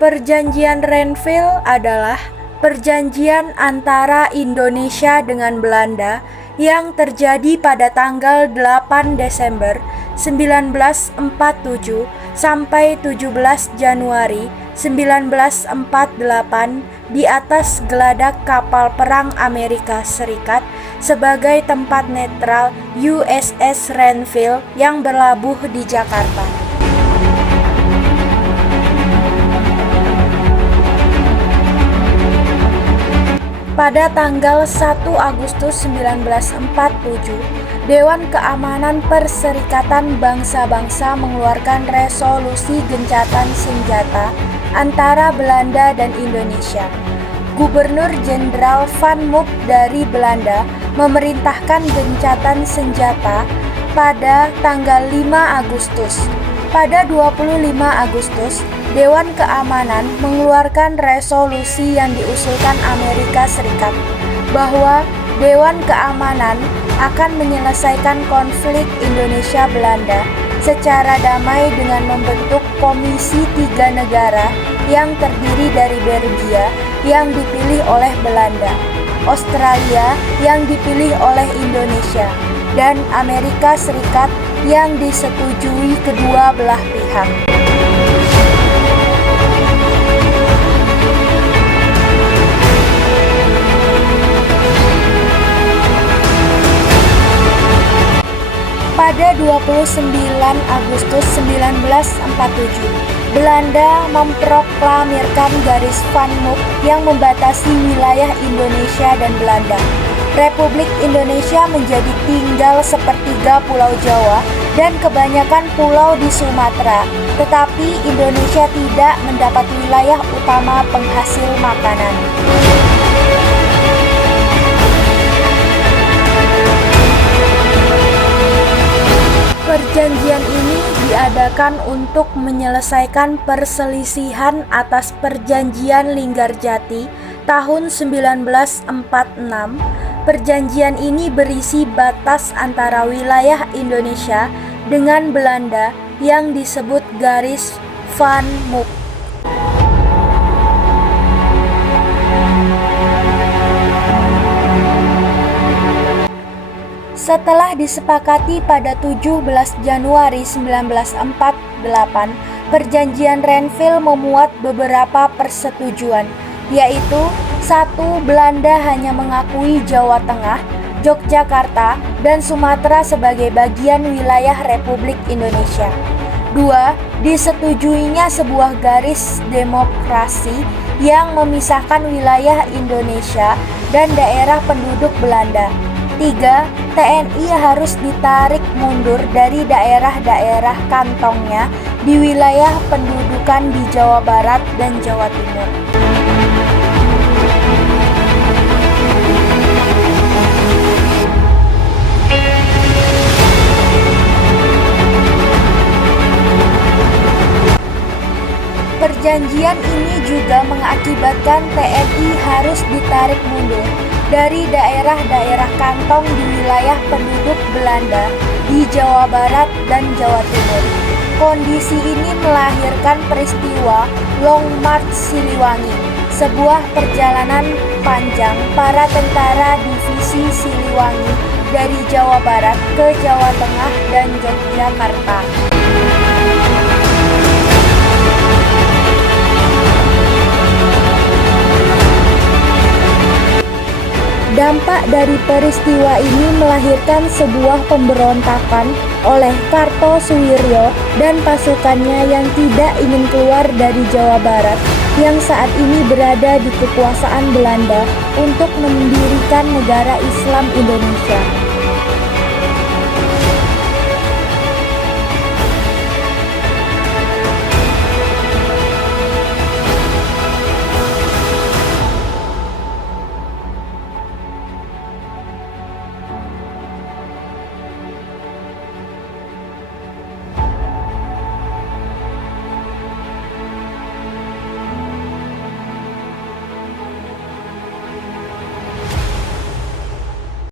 Perjanjian Renville adalah perjanjian antara Indonesia dengan Belanda yang terjadi pada tanggal 8 Desember 1947 sampai 17 Januari 1948 di atas geladak kapal perang Amerika Serikat sebagai tempat netral USS Renville yang berlabuh di Jakarta. Pada tanggal 1 Agustus 1947, Dewan Keamanan Perserikatan Bangsa-Bangsa mengeluarkan resolusi gencatan senjata antara Belanda dan Indonesia. Gubernur Jenderal Van Mook dari Belanda memerintahkan gencatan senjata pada tanggal 5 Agustus. Pada 25 Agustus, Dewan Keamanan mengeluarkan resolusi yang diusulkan Amerika Serikat bahwa Dewan Keamanan akan menyelesaikan konflik Indonesia-Belanda secara damai dengan membentuk Komisi 3 negara yang terdiri dari Belgia yang dipilih oleh Belanda, Australia yang dipilih oleh Indonesia, dan Amerika Serikat yang disetujui kedua belah pihak. Pada 29 Agustus 1947, Belanda memproklamirkan garis Van Mook yang membatasi wilayah Indonesia dan Belanda. Republik Indonesia menjadi tinggal sepertiga Pulau Jawa dan kebanyakan pulau di Sumatera, tetapi Indonesia tidak mendapat wilayah utama penghasil makanan. Perjanjian ini diadakan untuk menyelesaikan perselisihan atas Perjanjian Linggarjati tahun 1946. Perjanjian ini berisi batas antara wilayah Indonesia dengan Belanda yang disebut garis Van Mook. Setelah disepakati pada 17 Januari 1948, Perjanjian Renville memuat beberapa persetujuan, yaitu 1. Belanda hanya mengakui Jawa Tengah, Yogyakarta, dan Sumatera sebagai bagian wilayah Republik Indonesia. 2. Disetujuinya sebuah garis demokrasi yang memisahkan wilayah Indonesia dan daerah penduduk Belanda. 3. TNI harus ditarik mundur dari daerah-daerah kantongnya di wilayah pendudukan di Jawa Barat dan Jawa Timur. Perjanjian ini juga mengakibatkan TNI harus ditarik mundur dari daerah-daerah kantong di wilayah penduduk Belanda di Jawa Barat dan Jawa Timur. Kondisi ini melahirkan peristiwa Long March Siliwangi, sebuah perjalanan panjang para tentara divisi Siliwangi dari Jawa Barat ke Jawa Tengah dan Yogyakarta. Dampak dari peristiwa ini melahirkan sebuah pemberontakan oleh Kartosuwiryo dan pasukannya yang tidak ingin keluar dari Jawa Barat yang saat ini berada di kekuasaan Belanda untuk mendirikan negara Islam Indonesia.